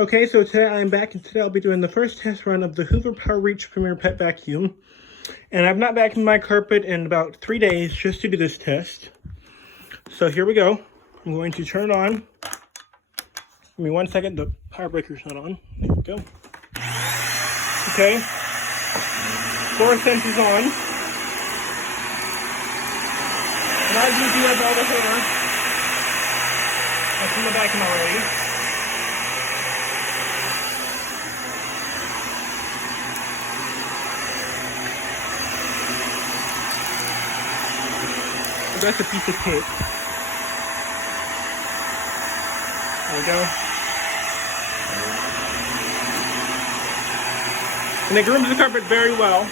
Okay, so today I'm back, and today I'll be doing the first test run of the Hoover Power Reach Premier Pet Vacuum. And I've not vacuumed my carpet in about 3 days just to do this test. So here we go. I'm going to turn it on. Give me 1 second, the power breaker's not on. There we go. Okay. 4 sensors on. And I do have all the Hoover. That's in the vacuum already. That's a piece of cake. There we go. And it grooms the carpet very well.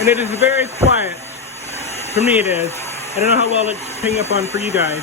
And it is very quiet. For me it is. I don't know how well it's picking up on for you guys.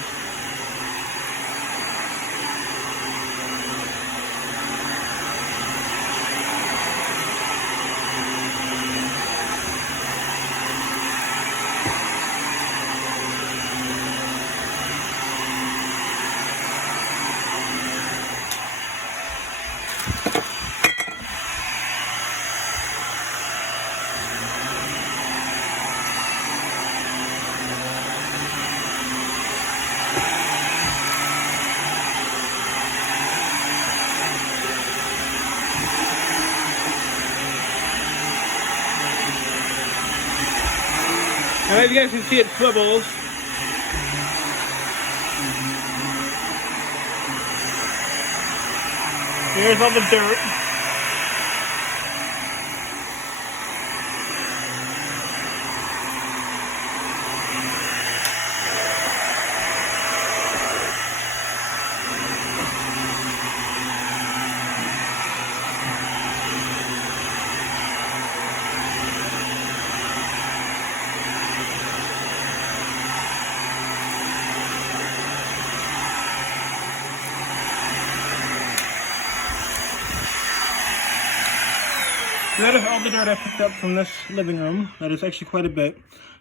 And as you guys can see, it swivels. Here's all the dirt. So that is all the dirt I picked up from this living room. That is actually quite a bit.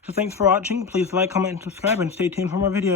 So thanks for watching. Please like, comment, and subscribe, and stay tuned for more videos.